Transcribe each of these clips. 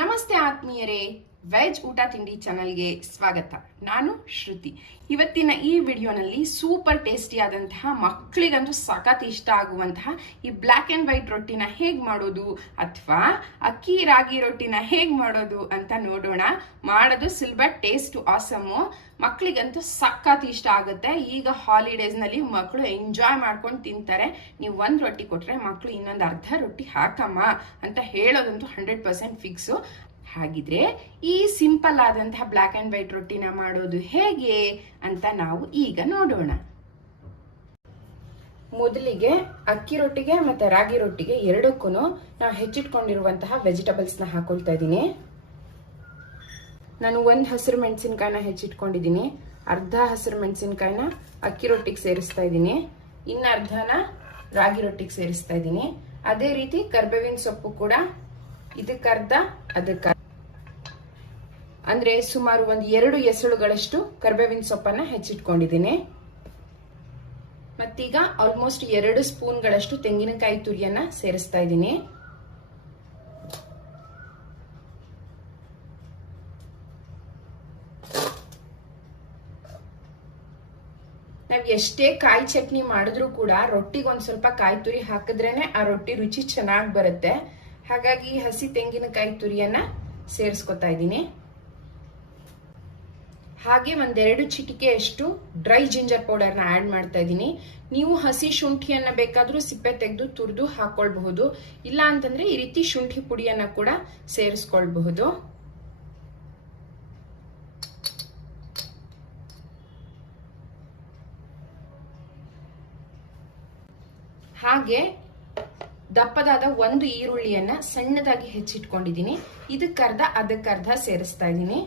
ನಮಸ್ತೆ ಆತ್ಮೀಯರೇ, ವೆಜ್ ಊಟ ತಿಂಡಿ ಚಾನಲ್ಗೆ ಸ್ವಾಗತ. ನಾನು ಶ್ರುತಿ. ಇವತ್ತಿನ ಈ ವಿಡಿಯೋನಲ್ಲಿ ಸೂಪರ್ ಟೇಸ್ಟಿ ಆದಂತಹ, ಮಕ್ಕಳಿಗಂತೂ ಸಖತ್ ಇಷ್ಟ ಆಗುವಂತಹ ಈ ಬ್ಲ್ಯಾಕ್ ಅಂಡ್ ವೈಟ್ ರೊಟ್ಟಿನ ಹೇಗ್ ಮಾಡೋದು ಅಥವಾ ಅಕ್ಕಿ ರಾಗಿ ರೊಟ್ಟಿನ ಹೇಗ್ ಮಾಡೋದು ಅಂತ ನೋಡೋಣ. ಮಾಡೋದು ಸುಲಭ, ಟೇಸ್ಟ್ ಆಸಮ್ಮು. ಮಕ್ಕಳಿಗಂತೂ ಸಖತ್ ಇಷ್ಟ ಆಗುತ್ತೆ. ಈಗ ಹಾಲಿಡೇಸ್ ನಲ್ಲಿ ಮಕ್ಕಳು ಎಂಜಾಯ್ ಮಾಡ್ಕೊಂಡು ತಿಂತಾರೆ. ನೀವು ಒಂದ್ ರೊಟ್ಟಿ ಕೊಟ್ರೆ ಮಕ್ಕಳು ಇನ್ನೊಂದು ಅರ್ಧ ರೊಟ್ಟಿ ಹಾಕಮ್ಮ ಅಂತ ಹೇಳೋದಂತೂ 100% ಫಿಕ್ಸು. ಹಾಗಿದ್ರೆ ಈ ಸಿಂಪಲ್ ಆದಂತಹ ಬ್ಲ್ಯಾಕ್ ಅಂಡ್ ವೈಟ್ ರೊಟ್ಟಿನ ಮಾಡೋದು ಹೇಗೆ ಅಂತ ನಾವು ಈಗ ನೋಡೋಣ. ಮೊದಲಿಗೆ ಅಕ್ಕಿ ರೊಟ್ಟಿಗೆ ಮತ್ತೆ ರಾಗಿ ರೊಟ್ಟಿಗೆ ಎರಡಕ್ಕೂ ನಾವು ಹೆಚ್ಚಿಟ್ಕೊಂಡಿರುವಂತಹ ವೆಜಿಟಬಲ್ಸ್ ನ ಹಾಕೊಳ್ತಾ ಇದ್ದೀನಿ. ನಾನು ಒಂದು ಹಸಿರು ಮೆಣಸಿನಕಾಯಿನ ಹೆಚ್ಚಿಟ್ಕೊಂಡಿದ್ದೀನಿ. ಅರ್ಧ ಹಸಿರು ಮೆಣಸಿನಕಾಯಿನ ಅಕ್ಕಿ ರೊಟ್ಟಿಗೆ ಸೇರಿಸ್ತಾ ಇದ್ದೀನಿ. ಇನ್ನು ಅರ್ಧನ ರಾಗಿ ರೊಟ್ಟಿಗೆ ಸೇರಿಸ್ತಾ ಇದ್ದೀನಿ. ಅದೇ ರೀತಿ ಕರ್ಬೇವಿನ ಸೊಪ್ಪು ಕೂಡ ಇದಕ್ಕರ್ಧ ಅದಕ್ಕೆ ಅಂದ್ರೆ ಸುಮಾರು ಒಂದು 2 ಎಸಳುಗಳಷ್ಟು ಕರ್ಬೇವಿನ ಸೊಪ್ಪನ್ನ ಹೆಚ್ಚಿಟ್ಕೊಂಡಿದ್ದೀನಿ. ಮತ್ತೀಗ ಆಲ್ಮೋಸ್ಟ್ 2 ಸ್ಪೂನ್ಗಳಷ್ಟು ತೆಂಗಿನಕಾಯಿ ತುರಿಯನ್ನ ಸೇರಿಸ್ತಾ ಇದ್ದೀನಿ. ನಾವ್ ಎಷ್ಟೇ ಕಾಯಿ ಚಟ್ನಿ ಮಾಡಿದ್ರು ಕೂಡ ರೊಟ್ಟಿಗೆ ಒಂದ್ ಸ್ವಲ್ಪ ಕಾಯಿ ತುರಿ ಹಾಕಿದ್ರೇನೆ ಆ ರೊಟ್ಟಿ ರುಚಿ ಚೆನ್ನಾಗಿ ಬರುತ್ತೆ. ಹಾಗಾಗಿ ಹಸಿ ತೆಂಗಿನಕಾಯಿ ತುರಿಯನ್ನ ಸೇರಿಸ್ಕೊತಾ ಇದ್ದೀನಿ. ಹಾಗೆ 1-2 ಚಿಟಿಕೆಯಷ್ಟು ಡ್ರೈ ಜಿಂಜರ್ ಪೌಡರ್ನ ಆಡ್ ಮಾಡ್ತಾ ಇದ್ದೀನಿ. ನೀವು ಹಸಿ ಶುಂಠಿಯನ್ನ ಬೇಕಾದ್ರೂ ಸಿಪ್ಪೆ ತೆಗೆದು ತುರಿದು ಹಾಕೊಳ್ಬಹುದು. ಇಲ್ಲ ಅಂತಂದ್ರೆ ಈ ರೀತಿ ಶುಂಠಿ ಪುಡಿಯನ್ನ ಕೂಡ ಸೇರಿಸ್ಕೊಳ್ಬಹುದು. ಹಾಗೆ ದಪ್ಪದಾದ 1 ಈರುಳ್ಳಿಯನ್ನ ಸಣ್ಣದಾಗಿ ಹೆಚ್ಚಿಟ್ಕೊಂಡಿದ್ದೀನಿ. ಇದಕ್ಕರ್ಧ ಅದಕ್ಕರ್ಧ ಸೇರಿಸ್ತಾ ಇದ್ದೀನಿ.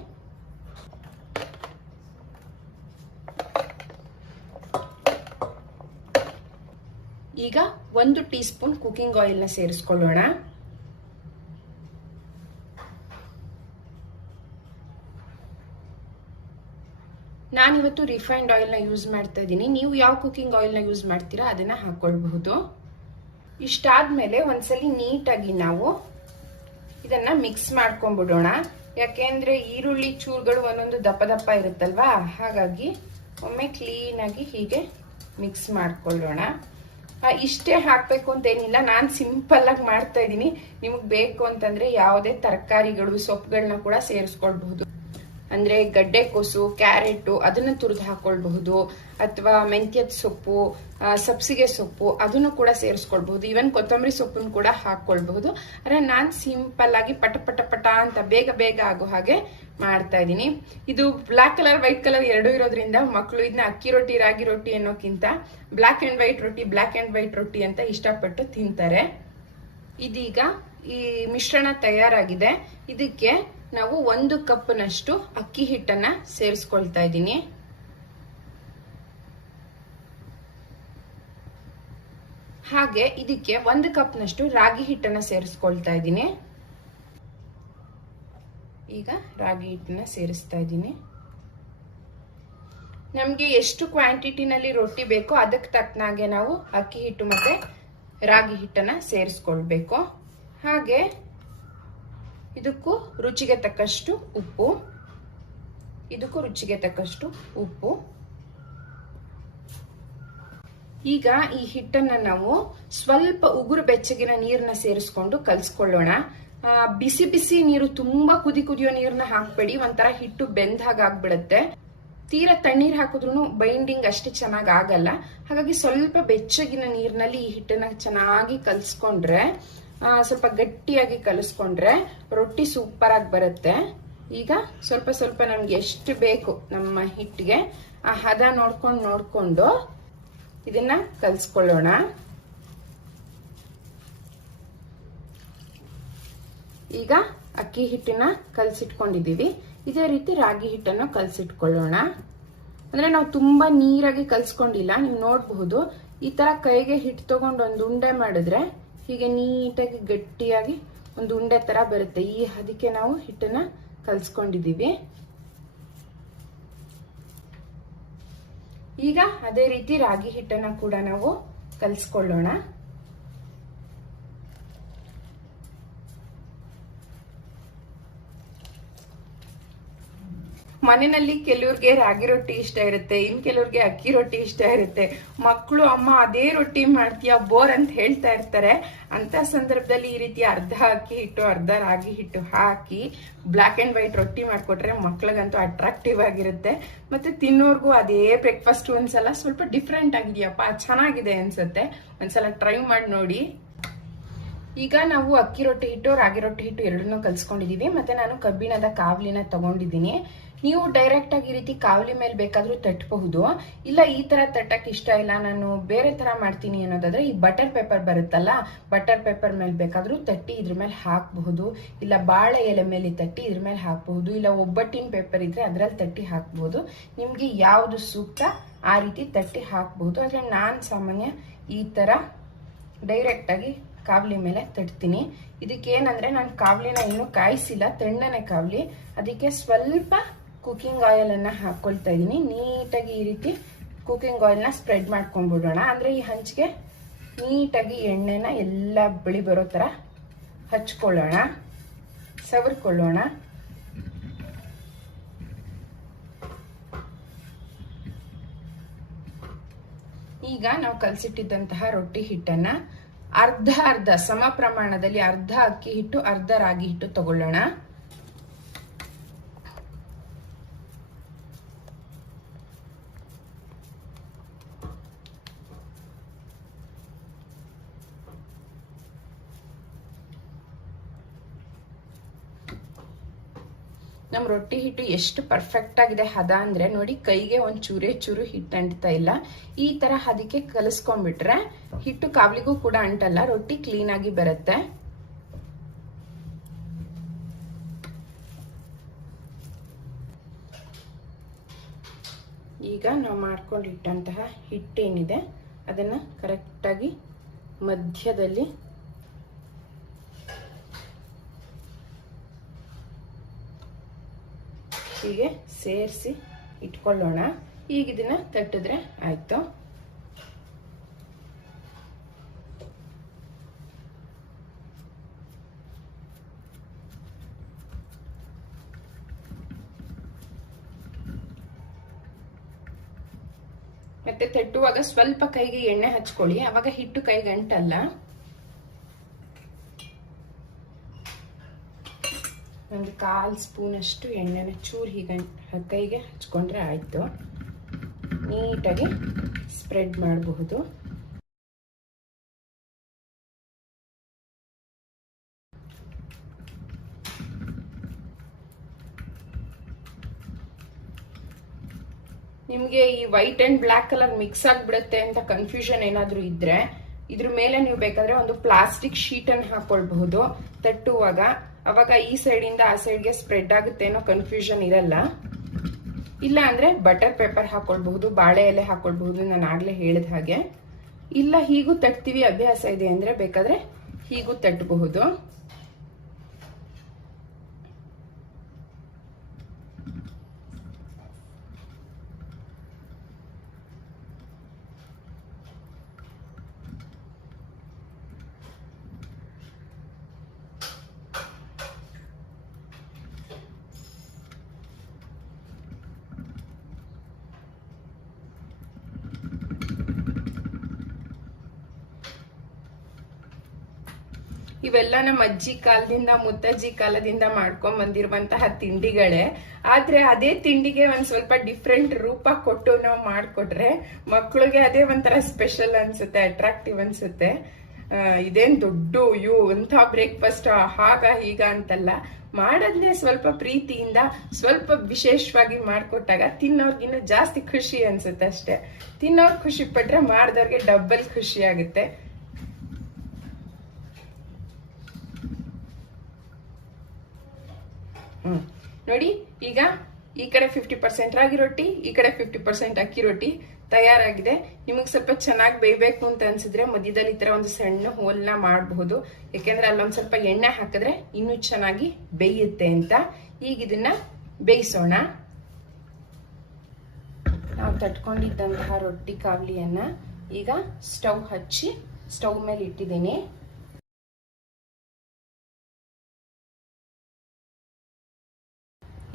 ಈಗ 1 ಟೀ ಸ್ಪೂನ್ ಕುಕಿಂಗ್ ಆಯಿಲ್ ನ ಸೇರಿಸ್ಕೊಳ್ಳೋಣ. ನಾನಿವತ್ತು ರಿಫೈನ್ಡ್ ಆಯಿಲ್ ನ ಯೂಸ್ ಮಾಡ್ತಾ ಇದ್ದೀನಿ. ನೀವು ಯಾವ ಕುಕಿಂಗ್ ಆಯಿಲ್ ನ ಯೂಸ್ ಮಾಡ್ತೀರಾ ಅದನ್ನ ಹಾಕೊಳ್ಬಹುದು. ಇಷ್ಟಾದ್ಮೇಲೆ ಒಂದ್ಸಲಿ ನೀಟಾಗಿ ನಾವು ಇದನ್ನ ಮಿಕ್ಸ್ ಮಾಡ್ಕೊಂಡ್ಬಿಡೋಣ. ಯಾಕೆಂದ್ರೆ ಈರುಳ್ಳಿ ಚೂರುಗಳು ಒಂದೊಂದು ದಪ್ಪ ದಪ್ಪ ಇರುತ್ತಲ್ವಾ, ಹಾಗಾಗಿ ಒಮ್ಮೆ ಕ್ಲೀನ್ ಆಗಿ ಹೀಗೆ ಮಿಕ್ಸ್ ಮಾಡ್ಕೊಳ್ಳೋಣ. ಇಷ್ಟೇ ಹಾಕ್ಬೇಕು ಅಂತ ಏನಿಲ್ಲ, ನಾನು ಸಿಂಪಲ್ ಆಗಿ ಮಾಡ್ತಾ ಇದ್ದೀನಿ. ನಿಮಗ್ ಬೇಕು ಅಂತಂದ್ರೆ ಯಾವುದೇ ತರಕಾರಿಗಳು ಸೊಪ್ಪುಗಳನ್ನ ಕೂಡ ಸೇರಿಸ್ಕೊಳ್ಬಹುದು. ಅಂದ್ರೆ ಗಡ್ಡೆಕೋಸು, ಕ್ಯಾರೆಟ್ ಅದನ್ನ ತುರಿದು ಹಾಕೊಳ್ಬಹುದು, ಅಥವಾ ಮೆಂತ್ಯದ ಸೊಪ್ಪು, ಸಬ್ಸಿಗೆ ಸೊಪ್ಪು ಅದನ್ನು ಕೂಡ ಸೇರಿಸ್ಕೊಳ್ಬಹುದು. ಇವನ್ ಕೊತ್ತಂಬರಿ ಸೊಪ್ಪನ್ನು ಕೂಡ ಹಾಕೊಳ್ಬಹುದು. ಆದ್ರೆ ನಾನ್ ಸಿಂಪಲ್ ಆಗಿ ಪಟ ಪಟ ಪಟ ಅಂತ ಬೇಗ ಬೇಗ ಆಗೋ ಹಾಗೆ ಮಾಡ್ತಾ ಇದ್ದೀನಿ. ಇದು ಬ್ಲಾಕ್ ಕಲರ್ ವೈಟ್ ಕಲರ್ ಎರಡೂ ಇರೋದ್ರಿಂದ ಮಕ್ಕಳು ಇದನ್ನ ಅಕ್ಕಿ ರೊಟ್ಟಿ ರಾಗಿ ರೊಟ್ಟಿ ಅನ್ನೋಕ್ಕಿಂತ ಬ್ಲಾಕ್ ಅಂಡ್ ವೈಟ್ ರೊಟ್ಟಿ ಅಂತ ಇಷ್ಟಪಟ್ಟು ತಿಂತಾರೆ. ಇದೀಗ ಈ ಮಿಶ್ರಣ ತಯಾರಾಗಿದೆ. ಇದಕ್ಕೆ ನಾವು 1 ಕಪ್ನಷ್ಟು ಅಕ್ಕಿ ಹಿಟ್ಟನ್ನ ಸೇರಿಸ್ಕೊಳ್ತಾ ಇದ್ದೀನಿ. ಹಾಗೆ ಇದಕ್ಕೆ 1 ಕಪ್ನಷ್ಟು ರಾಗಿ ಹಿಟ್ಟನ್ನ ಸೇರಿಸ್ಕೊಳ್ತಾ ಇದ್ದೀನಿ. ಈಗ ರಾಗಿ ಹಿಟ್ಟನ್ನ ಸೇರಿಸ್ತಾ ಇದ್ದೀನಿ. ನಮ್ಗೆ ಎಷ್ಟು ಕ್ವಾಂಟಿಟಿನಲ್ಲಿ ರೊಟ್ಟಿ ಬೇಕೋ ಅದಕ್ಕೆ ತಕ್ಕನಾಗೆ ನಾವು ಅಕ್ಕಿ ಹಿಟ್ಟು ಮತ್ತೆ ರಾಗಿ ಹಿಟ್ಟನ್ನ ಸೇರಿಸ್ಕೊಳ್ಬೇಕು. ಹಾಗೆ ಇದಕ್ಕೂ ರುಚಿಗೆ ತಕ್ಕಷ್ಟು ಉಪ್ಪು, ಇದಕ್ಕೂ ರುಚಿಗೆ ತಕ್ಕಷ್ಟು ಉಪ್ಪು. ಈಗ ಈ ಹಿಟ್ಟನ್ನ ನಾವು ಸ್ವಲ್ಪ ಉಗುರು ಬೆಚ್ಚಗಿನ ನೀರನ್ನ ಸೇರಿಸ್ಕೊಂಡು ಕಲ್ಸ್ಕೊಳ್ಳೋಣ. ಬಿಸಿ ಬಿಸಿ ನೀರು, ತುಂಬಾ ಕುದಿಯೋ ನೀರನ್ನ ಹಾಕ್ಬೇಡಿ, ಒಂಥರ ಹಿಟ್ಟು ಬೆಂದ ಹಾಗಾಗ್ಬಿಡತ್ತೆ. ತೀರಾ ತಣ್ಣೀರ್ ಹಾಕಿದ್ರು ಬೈಂಡಿಂಗ್ ಅಷ್ಟೇ ಚೆನ್ನಾಗಿ ಆಗಲ್ಲ. ಹಾಗಾಗಿ ಸ್ವಲ್ಪ ಬೆಚ್ಚಗಿನ ನೀರಿನಲ್ಲಿ ಈ ಹಿಟ್ಟನ್ನ ಚೆನ್ನಾಗಿ ಕಲ್ಸ್ಕೊಂಡ್ರೆ, ಸ್ವಲ್ಪ ಗಟ್ಟಿಯಾಗಿ ಕಲಿಸ್ಕೊಂಡ್ರೆ ರೊಟ್ಟಿ ಸೂಪರ್ ಆಗಿ ಬರುತ್ತೆ. ಈಗ ಸ್ವಲ್ಪ ಸ್ವಲ್ಪ ನಮ್ಗೆ ಎಷ್ಟು ಬೇಕು ನಮ್ಮ ಹಿಟ್ಟಿಗೆ ಆ ಹದ ನೋಡ್ಕೊಂಡು ಇದನ್ನ ಕಲ್ಸ್ಕೊಳ್ಳೋಣ. ಈಗ ಅಕ್ಕಿ ಹಿಟ್ಟನ್ನ ಕಲ್ಸಿಟ್ಕೊಂಡಿದೀವಿ. ಇದೇ ರೀತಿ ರಾಗಿ ಹಿಟ್ಟನ್ನು ಕಲ್ಸಿಟ್ಕೊಳ್ಳೋಣ. ಅಂದ್ರೆ ನಾವು ತುಂಬಾ ನೀರಾಗಿ ಕಲ್ಸ್ಕೊಂಡಿಲ್ಲ. ನೀವು ನೋಡಬಹುದು, ಈ ತರ ಕೈಗೆ ಹಿಟ್ಟು ತಗೊಂಡು ಒಂದು ಉಂಡೆ ಮಾಡಿದ್ರೆ ಹೀಗೆ ನೀಟಾಗಿ ಗಟ್ಟಿಯಾಗಿ ಒಂದು ಉಂಡೆ ತರ ಬರುತ್ತೆ. ಈ ಅದಕ್ಕೆ ನಾವು ಹಿಟ್ಟನ್ನ ಕಲ್ಸ್ಕೊಂಡಿದೀವಿ. ಈಗ ಅದೇ ರೀತಿ ರಾಗಿ ಹಿಟ್ಟನ್ನ ಕೂಡ ನಾವು ಕಲ್ಸ್ಕೊಳ್ಳೋಣ. ಮನೆಯಲ್ಲಿ ಕೆಲವ್ರಿಗೆ ರಾಗಿ ರೊಟ್ಟಿ ಇಷ್ಟ ಇರುತ್ತೆ, ಇನ್ ಕೆಲವ್ರಿಗೆ ಅಕ್ಕಿ ರೊಟ್ಟಿ ಇಷ್ಟ ಇರುತ್ತೆ. ಮಕ್ಕಳು ಅಮ್ಮ ಅದೇ ರೊಟ್ಟಿ ಮಾಡ್ತೀಯಾ ಬೋರ್ ಅಂತ ಹೇಳ್ತಾ ಇರ್ತಾರೆ. ಅಂತ ಸಂದರ್ಭದಲ್ಲಿ ಈ ರೀತಿ ಅರ್ಧ ಅಕ್ಕಿ ಹಿಟ್ಟು ಅರ್ಧ ರಾಗಿ ಹಿಟ್ಟು ಹಾಕಿ ಬ್ಲಾಕ್ ಅಂಡ್ ವೈಟ್ ರೊಟ್ಟಿ ಮಾಡ್ಕೊಟ್ರೆ ಮಕ್ಳಿಗಂತೂ ಅಟ್ರಾಕ್ಟಿವ್ ಆಗಿರುತ್ತೆ. ಮತ್ತೆ ತಿನ್ನೋರ್ಗೂ ಅದೇ ಬ್ರೇಕ್ಫಾಸ್ಟ್ ಒಂದ್ಸಲ ಸ್ವಲ್ಪ ಡಿಫ್ರೆಂಟ್ ಆಗಿದೆಯಪ್ಪ ಚೆನ್ನಾಗಿದೆ ಅನ್ಸುತ್ತೆ. ಒಂದ್ಸಲ ಟ್ರೈ ಮಾಡಿ ನೋಡಿ. ಈಗ ನಾವು ಅಕ್ಕಿ ರೊಟ್ಟಿ ಹಿಟ್ಟು ರಾಗಿ ರೊಟ್ಟಿ ಹಿಟ್ಟು ಎರಡನ್ನೂ ಕಲ್ಸ್ಕೊಂಡಿದೀವಿ. ಮತ್ತೆ ನಾನು ಕಬ್ಬಿಣದ ಕಾವಲಿನ ತಗೊಂಡಿದ್ದೀನಿ. ನೀವು ಡೈರೆಕ್ಟ್ ಆಗಿ ಈ ರೀತಿ ಕಾವಲಿ ಮೇಲೆ ಬೇಕಾದ್ರೂ ತಟ್ಟಬಹುದು. ಇಲ್ಲ ಈ ತರ ತಟ್ಟಕ್ ಇಷ್ಟ ಇಲ್ಲ, ನಾನು ಬೇರೆ ತರ ಮಾಡ್ತೀನಿ ಅನ್ನೋದಾದ್ರೆ ಈ ಬಟರ್ ಪೇಪರ್ ಬರುತ್ತಲ್ಲ, ಬಟರ್ ಪೇಪರ್ ಮೇಲೆ ಬೇಕಾದ್ರೂ ತಟ್ಟಿ ಇದ್ರ ಮೇಲೆ ಹಾಕಬಹುದು. ಇಲ್ಲ ಬಾಳೆ ಎಲೆ ಮೇಲೆ ತಟ್ಟಿ ಇದ್ರ ಮೇಲೆ ಹಾಕಬಹುದು. ಇಲ್ಲ ಒಬ್ಬಟ್ಟಿನ ಪೇಪರ್ ಇದ್ರೆ ಅದ್ರಲ್ಲಿ ತಟ್ಟಿ ಹಾಕಬಹುದು. ನಿಮ್ಗೆ ಯಾವ್ದು ಸೂಕ್ತ ಆ ರೀತಿ ತಟ್ಟಿ ಹಾಕಬಹುದು. ಆದ್ರೆ ನಾನ್ ಸಾಮಾನ್ಯ ಈ ತರ ಡೈರೆಕ್ಟ್ ಆಗಿ ಕಾವಲಿ ಮೇಲೆ ತಟ್ತೀನಿ. ಇದಕ್ಕೆ ಏನಂದ್ರೆ ನಾನು ಕಾವಲಿನ ಇನ್ನೂ ಕಾಯಿಸಿಲ್ಲ, ತಣ್ಣನೆ ಕಾವಲಿ. ಅದಕ್ಕೆ ಸ್ವಲ್ಪ ಕುಕಿಂಗ್ ಆಯಿಲ್ ಅನ್ನ ಹಾಕೊಳ್ತಾ ಇದೀನಿ. ನೀಟಾಗಿ ಈ ರೀತಿ ಕುಕಿಂಗ್ ಆಯಿಲ್ ನ ಸ್ಪ್ರೆಡ್ ಮಾಡ್ಕೊಂಡ್ಬಿಡೋಣ. ಅಂದ್ರೆ ಈ ಹಂಚಿಗೆ ನೀಟಾಗಿ ಎಣ್ಣೆನ ಎಲ್ಲ ಬಳಿ ಬರೋ ತರ ಹಚ್ಕೊಳ್ಳೋಣ, ಸವರ್ಕೊಳ್ಳೋಣ. ಈಗ ನಾವು ಕಲಸಿಟ್ಟಿದ್ದಂತಹ ರೊಟ್ಟಿ ಹಿಟ್ಟನ್ನ ಅರ್ಧ ಅರ್ಧ ಸಮ ಪ್ರಮಾಣದಲ್ಲಿ ಅರ್ಧ ಅಕ್ಕಿ ಹಿಟ್ಟು ಅರ್ಧ ರಾಗಿ ಹಿಟ್ಟು ತಗೊಳ್ಳೋಣ. ನಮ್ಮ ರೊಟ್ಟಿ ಹಿಟ್ಟು ಎಷ್ಟು ಪರ್ಫೆಕ್ಟ್ ಆಗಿದೆ ಹದ ಅಂದ್ರೆ ನೋಡಿ, ಕೈಗೆ ಒಂದ್ ಚೂರೇ ಚೂರು ಹಿಟ್ಟು ಅಂಟ್ತಾ ಇಲ್ಲ. ಈ ತರ ಹದಕ್ಕೆ ಕಲಸ್ಕೊಂಡ್ಬಿಟ್ರೆ ಹಿಟ್ಟು ಕಾವಲಿಗೂ ಕೂಡ ಅಂಟಲ್ಲ, ರೊಟ್ಟಿ ಕ್ಲೀನ್ ಆಗಿ ಬರುತ್ತೆ. ಈಗ ನಾವು ಮಾಡ್ಕೊಂಡಿಟ್ಟಂತಹ ಹಿಟ್ಟೇನಿದೆ ಅದನ್ನ ಕರೆಕ್ಟ್ ಆಗಿ ಮಧ್ಯದಲ್ಲಿ ಹೀಗೆ ಸೇರಿಸಿ ಇಟ್ಕೊಳ್ಳೋಣ. ಈಗ ಇದನ್ನ ತಟ್ಟಿದ್ರೆ ಆಯ್ತು. ಮತ್ತೆ ತಟ್ಟುವಾಗ ಸ್ವಲ್ಪ ಕೈಗೆ ಎಣ್ಣೆ ಹಚ್ಕೊಳ್ಳಿ, ಅವಾಗ ಹಿಟ್ಟು ಕೈಗೆ ಅಂಟಲ್ಲ. ಒಂದು 1/4 ಸ್ಪೂನ್ ಅಷ್ಟು ಎಣ್ಣೆನ ಚೂರು ಹೀಗೆ ಕೈಗೆ ಹಚ್ಕೊಂಡ್ರೆ ಆಯ್ತು. ನೀಟಾಗಿ ಸ್ಪ್ರೆಡ್ ಮಾಡಬಹುದು. ನಿಮ್ಗೆ ಈ white and black colour mix ಆಗಿಬಿಡುತ್ತೆ ಅಂತ ಕನ್ಫ್ಯೂಷನ್ ಏನಾದ್ರೂ ಇದ್ರೆ ಇದ್ರ ಮೇಲೆ ನೀವು ಬೇಕಾದ್ರೆ ಒಂದು ಪ್ಲಾಸ್ಟಿಕ್ ಶೀಟ್ ಅನ್ನು ಹಾಕೊಳ್ಬಹುದು ತಟ್ಟುವಾಗ. ಅವಾಗ ಈ ಸೈಡ್ ಇಂದ ಆ ಸೈಡ್ಗೆ ಸ್ಪ್ರೆಡ್ ಆಗುತ್ತೆ ಅನ್ನೋ ಕನ್ಫ್ಯೂಷನ್ ಇರಲ್ಲ. ಇಲ್ಲ ಅಂದ್ರೆ ಬಟರ್ ಪೇಪರ್ ಹಾಕೊಳ್ಬಹುದು, ಬಾಳೆ ಎಲೆ ಹಾಕೊಳ್ಬಹುದು, ನಾನು ಆಗ್ಲೇ ಹೇಳಿದ ಹಾಗೆ. ಇಲ್ಲ ಹೀಗೂ ತಟ್ತೀವಿ ಅಭ್ಯಾಸ ಇದೆ ಅಂದ್ರೆ ಬೇಕಾದ್ರೆ ಹೀಗೂ ತಟ್ಟಬಹುದು. ಇವೆಲ್ಲ ನಮ್ಮ ಅಜ್ಜಿ ಕಾಲದಿಂದ ಮುತ್ತಜ್ಜಿ ಕಾಲದಿಂದ ಮಾಡ್ಕೊಂಡ್ ಬಂದಿರುವಂತಹ ತಿಂಡಿಗಳೇ. ಆದ್ರೆ ಅದೇ ತಿಂಡಿಗೆ ಒಂದ್ ಸ್ವಲ್ಪ ಡಿಫ್ರೆಂಟ್ ರೂಪ ಕೊಟ್ಟು ನಾವು ಮಾಡ್ಕೊಟ್ರೆ ಮಕ್ಳಿಗೆ ಅದೇ ಒಂಥರ ಸ್ಪೆಷಲ್ ಅನ್ಸುತ್ತೆ, ಅಟ್ರಾಕ್ಟಿವ್ ಅನ್ಸುತ್ತೆ. ಇದೇನ್ ದೊಡ್ಡ ಎಂಥ ಬ್ರೇಕ್ಫಾಸ್ಟ್ ಹಾಗ ಹೀಗ ಅಂತಲ್ಲ, ಮಾಡೋದ್ನೇ ಸ್ವಲ್ಪ ಪ್ರೀತಿಯಿಂದ ಸ್ವಲ್ಪ ವಿಶೇಷವಾಗಿ ಮಾಡ್ಕೊಟ್ಟಾಗ ತಿನ್ನೋರ್ಗಿನ್ನ ಜಾಸ್ತಿ ಖುಷಿ ಅನ್ಸುತ್ತೆ ಅಷ್ಟೇ. ತಿನ್ನೋರ್ ಖುಷಿ ಪಟ್ರೆ ಮಾಡಿದವ್ರಿಗೆ ಡಬಲ್ ಖುಷಿ ಆಗುತ್ತೆ. ನೋಡಿ, ಈಗ ಈ ಕಡೆ 50% ರಾಗಿ ರೊಟ್ಟಿ, ಈ ಕಡೆ 50% ಅಕ್ಕಿ ರೊಟ್ಟಿ ತಯಾರಾಗಿದೆ. ನಿಮಗ್ ಸ್ವಲ್ಪ ಚೆನ್ನಾಗಿ ಬೇಯಬೇಕು ಅಂತ ಅನ್ಸಿದ್ರೆ ಮಧ್ಯದಲ್ಲಿ ಈ ತರ ಒಂದು ಸಣ್ಣ ಹೋಲ್ನ ಮಾಡಬಹುದು, ಯಾಕೆಂದ್ರೆ ಅಲ್ಲೊಂದ್ ಸ್ವಲ್ಪ ಎಣ್ಣೆ ಹಾಕಿದ್ರೆ ಇನ್ನೂ ಚೆನ್ನಾಗಿ ಬೇಯುತ್ತೆ ಅಂತ. ಈಗ ಇದನ್ನ ಬೇಯಿಸೋಣ. ನಾವು ತಟ್ಕೊಂಡಿದ್ದಂತಹ ರೊಟ್ಟಿ ಕಾವಲಿಯನ್ನ ಈಗ ಸ್ಟವ್ ಹಚ್ಚಿ ಸ್ಟವ್ ಮೇಲೆ ಇಟ್ಟಿದ್ದೀನಿ.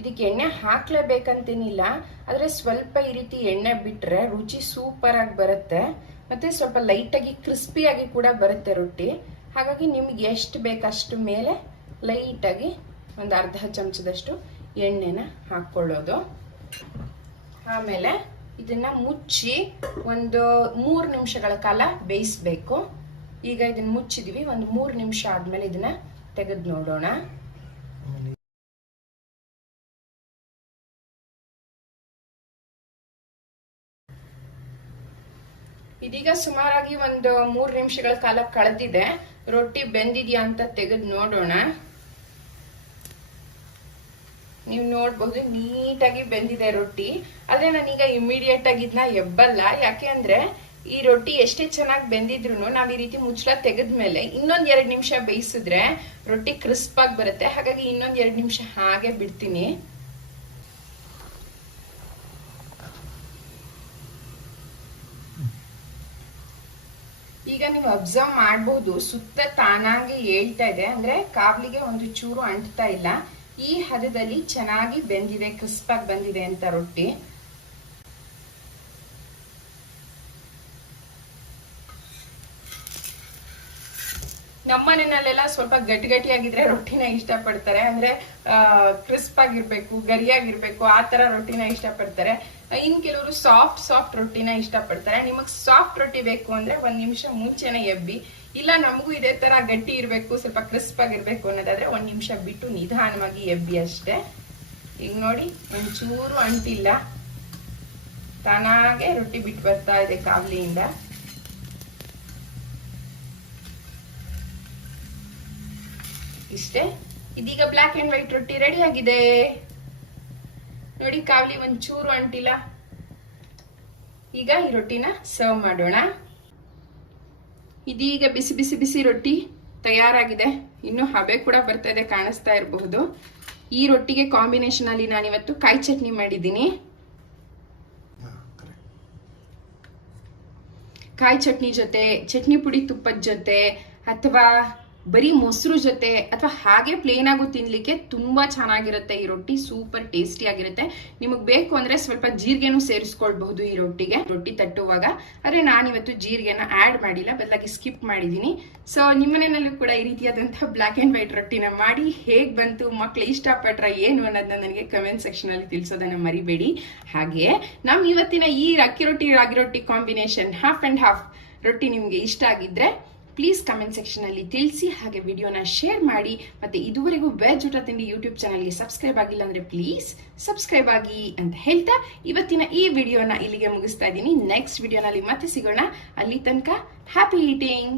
ಇದಕ್ಕೆ ಎಣ್ಣೆ ಹಾಕ್ಲೇಬೇಕಂತೇನಿಲ್ಲ, ಆದರೆ ಸ್ವಲ್ಪ ಈ ರೀತಿ ಎಣ್ಣೆ ಬಿಟ್ರೆ ರುಚಿ ಸೂಪರ್ ಆಗಿ ಬರುತ್ತೆ, ಮತ್ತೆ ಸ್ವಲ್ಪ ಲೈಟಾಗಿ ಕ್ರಿಸ್ಪಿಯಾಗಿ ಕೂಡ ಬರುತ್ತೆ ರೊಟ್ಟಿ. ಹಾಗಾಗಿ ನಿಮ್ಗೆ ಎಷ್ಟು ಬೇಕಷ್ಟು ಮೇಲೆ ಲೈಟಾಗಿ ಒಂದು ಅರ್ಧ ಚಮಚದಷ್ಟು ಎಣ್ಣೆನ ಹಾಕ್ಕೊಳ್ಳೋದು. ಆಮೇಲೆ ಇದನ್ನ ಮುಚ್ಚಿ ಒಂದು 3 ನಿಮಿಷಗಳ ಕಾಲ ಬೇಯಿಸ್ಬೇಕು. ಈಗ ಇದನ್ನ ಮುಚ್ಚಿದೀವಿ, ಒಂದು 3 ನಿಮಿಷ ಆದ್ಮೇಲೆ ಇದನ್ನ ತೆಗೆದು ನೋಡೋಣ. ಇದೀಗ ಸುಮಾರಾಗಿ ಒಂದು 3 ನಿಮಿಷಗಳ ಕಾಲ ಕಳೆದಿದೆ. ರೊಟ್ಟಿ ಬೆಂದಿದ್ಯಾ ಅಂತ ತೆಗೆದು ನೋಡೋಣ. ನೀವು ನೋಡ್ಬಹುದು ನೀಟಾಗಿ ಬೆಂದಿದೆ ರೊಟ್ಟಿ. ಆದ್ರೆ ನಾನೀಗ ಇಮಿಡಿಯೇಟ್ ಆಗಿ ಇದನ್ನ ಎಬ್ಬಲ್ಲ, ಯಾಕೆ ಅಂದ್ರೆ ಈ ರೊಟ್ಟಿ ಎಷ್ಟೇ ಚೆನ್ನಾಗಿ ಬೆಂದಿದ್ರು ನಾವ್ ಈ ರೀತಿ ಮುಚ್ಚಳ ತೆಗೆದ್ಮೇಲೆ ಇನ್ನೊಂದ್ 2 ನಿಮಿಷ ಬೇಯಿಸಿದ್ರೆ ರೊಟ್ಟಿ ಕ್ರಿಸ್ಪ್ ಆಗಿ ಬರುತ್ತೆ. ಹಾಗಾಗಿ ಇನ್ನೊಂದ್ 2 ನಿಮಿಷ ಹಾಗೆ ಬಿಡ್ತೀನಿ. ಈಗ ನೀವು ಅಬ್ಸರ್ವ್ ಮಾಡಬಹುದು, ಸುತ್ತ ತಾನಾಗಿ ಹೇಳ್ತಾ ಇದೆ, ಅಂದ್ರೆ ಕಾವ್ಲಿಗೆ ಒಂದು ಚೂರು ಅಂಟ್ತಾ ಇಲ್ಲ. ಈ ಹದದಲ್ಲಿ ಚೆನ್ನಾಗಿ ಬೆಂದಿದೆ, ಕ್ರಿಸ್ಪ್ ಆಗಿ ಬಂದಿದೆ ಅಂತ ರೊಟ್ಟಿ. ನಮ್ಮನೆಯಲ್ಲೆಲ್ಲ ಸ್ವಲ್ಪ ಗಟ್ಟಿಯಾಗಿದ್ರೆ ರೊಟ್ಟಿನ ಇಷ್ಟಪಡ್ತಾರೆ, ಅಂದ್ರೆ ಕ್ರಿಸ್ಪ್ ಆಗಿರ್ಬೇಕು, ಗರಿಯಾಗಿರ್ಬೇಕು, ಆ ತರ ರೊಟ್ಟಿನ ಇಷ್ಟಪಡ್ತಾರೆ. ಇನ್ ಕೆಲವರು ಸಾಫ್ಟ್ ರೊಟ್ಟಿನ ಇಷ್ಟಪಡ್ತಾರೆ. ನಿಮಗ್ ಸಾಫ್ಟ್ ರೊಟ್ಟಿ ಬೇಕು ಅಂದ್ರೆ 1 ನಿಮಿಷ ಮುಂಚೆನೆ ಎಬ್ಬಿ. ಇಲ್ಲ ನಮಗೂ ಇದೇ ತರ ಗಟ್ಟಿ ಇರ್ಬೇಕು, ಸ್ವಲ್ಪ ಕ್ರಿಸ್ಪ್ ಆಗಿರ್ಬೇಕು ಅನ್ನೋದಾದ್ರೆ 1 ನಿಮಿಷ ಬಿಟ್ಟು ನಿಧಾನವಾಗಿ ಎಬ್ಬಿ ಅಷ್ಟೇ. ಈಗ ನೋಡಿ ಒಂಚೂರು ಅಂಟಿಲ್ಲ, ತಾನಾಗೆ ರೊಟ್ಟಿ ಬಿಟ್ಟು ಬರ್ತಾ ಇದೆ ಕಾವ್ಲಿಯಿಂದ. ಇಷ್ಟೇ, ಇದೀಗ ಬ್ಲಾಕ್ ಅಂಡ್ ವೈಟ್ ರೊಟ್ಟಿ ರೆಡಿ ಆಗಿದೆ. ನೋಡಿ ಕಾವ್ಲಿ ಒಂಚೂರು ಅಂಟಿಲ್ಲ. ಈಗ ಈ ರೊಟ್ಟಿನ ಸರ್ವ್ ಮಾಡೋಣ. ಇದೀಗ ಬಿಸಿ ಬಿಸಿ ಬಿಸಿ ರೊಟ್ಟಿ ತಯಾರಾಗಿದೆ. ಇನ್ನು ಹಬೆ ಕೂಡ ಬರ್ತಾ ಇದೆ, ಕಾಣಿಸ್ತಾ ಇರಬಹುದು. ಈ ರೊಟ್ಟಿಗೆ ಕಾಂಬಿನೇಷನ್ ಅಲ್ಲಿ ನಾನಿವತ್ತು ಕಾಯಿ ಚಟ್ನಿ ಮಾಡಿದ್ದೀನಿ. ಕಾಯಿ ಚಟ್ನಿ ಜೊತೆ, ಚಟ್ನಿ ಪುಡಿ ತುಪ್ಪದ ಜೊತೆ, ಅಥವಾ ಬರೀ ಮೊಸರು ಜೊತೆ, ಅಥವಾ ಹಾಗೆ ಪ್ಲೇನ್ ಆಗು ತಿನ್ಲಿಕ್ಕೆ ತುಂಬಾ ಚೆನ್ನಾಗಿರುತ್ತೆ. ಈ ರೊಟ್ಟಿ ಸೂಪರ್ ಟೇಸ್ಟಿ ಆಗಿರುತ್ತೆ. ನಿಮಗ್ ಬೇಕು ಅಂದ್ರೆ ಸ್ವಲ್ಪ ಜೀರಿಗೆನೂ ಸೇರಿಸ್ಕೊಳ್ಬಹುದು ಈ ರೊಟ್ಟಿಗೆ, ರೊಟ್ಟಿ ತಟ್ಟುವಾಗ. ಆದ್ರೆ ನಾನಿವತ್ತು ಜೀರಿಗೆನ ಆಡ್ ಮಾಡಿಲ್ಲ, ಬದಲಾಗಿ ಸ್ಕಿಪ್ ಮಾಡಿದೀನಿ. ಸೊ ನಿಮ್ಮನೆಯಲ್ಲೂ ಕೂಡ ಈ ರೀತಿಯಾದಂತಹ ಬ್ಲಾಕ್ ಅಂಡ್ ವೈಟ್ ರೊಟ್ಟಿನ ಮಾಡಿ ಹೇಗ್ ಬಂತು, ಮಕ್ಳು ಇಷ್ಟಪಟ್ರ ಏನು ಅನ್ನೋದನ್ನ ನನಗೆ ಕಮೆಂಟ್ ಸೆಕ್ಷನ್ ಅಲ್ಲಿ ತಿಳಿಸೋದನ್ನ ಮರಿಬೇಡಿ. ಹಾಗೆ ನಮ್ ಇವತ್ತಿನ ಈ ಅಕ್ಕಿ ರೊಟ್ಟಿ ರಾಗಿ ರೊಟ್ಟಿ ಕಾಂಬಿನೇಷನ್ ಹಾಫ್ ಅಂಡ್ ಹಾಫ್ ರೊಟ್ಟಿ ನಿಮ್ಗೆ ಇಷ್ಟ ಆಗಿದ್ರೆ ಪ್ಲೀಸ್ ಕಮೆಂಟ್ ಸೆಕ್ಷನ್ ಅಲ್ಲಿ ತಿಳಿಸಿ. ಹಾಗೆ ವಿಡಿಯೋನ ಶೇರ್ ಮಾಡಿ. ಮತ್ತೆ ಇದುವರೆಗೂ ವೆಜ್ ಊಟ ತಿಂಡಿ ಯೂಟ್ಯೂಬ್ ಚಾನಲ್ಗೆ ಸಬ್ಸ್ಕ್ರೈಬ್ ಆಗಿಲ್ಲ ಅಂದ್ರೆ ಪ್ಲೀಸ್ ಸಬ್ಸ್ಕ್ರೈಬ್ ಆಗಿ ಅಂತ ಹೇಳ್ತಾ ಇವತ್ತಿನ ಈ ವಿಡಿಯೋನ ಇಲ್ಲಿಗೆ ಮುಗಿಸ್ತಾ ಇದ್ದೀನಿ. ನೆಕ್ಸ್ಟ್ ವಿಡಿಯೋನಲ್ಲಿ ಮತ್ತೆ ಸಿಗೋಣ. ಅಲ್ಲಿ ತನಕ ಹ್ಯಾಪಿ ಈಟಿಂಗ್.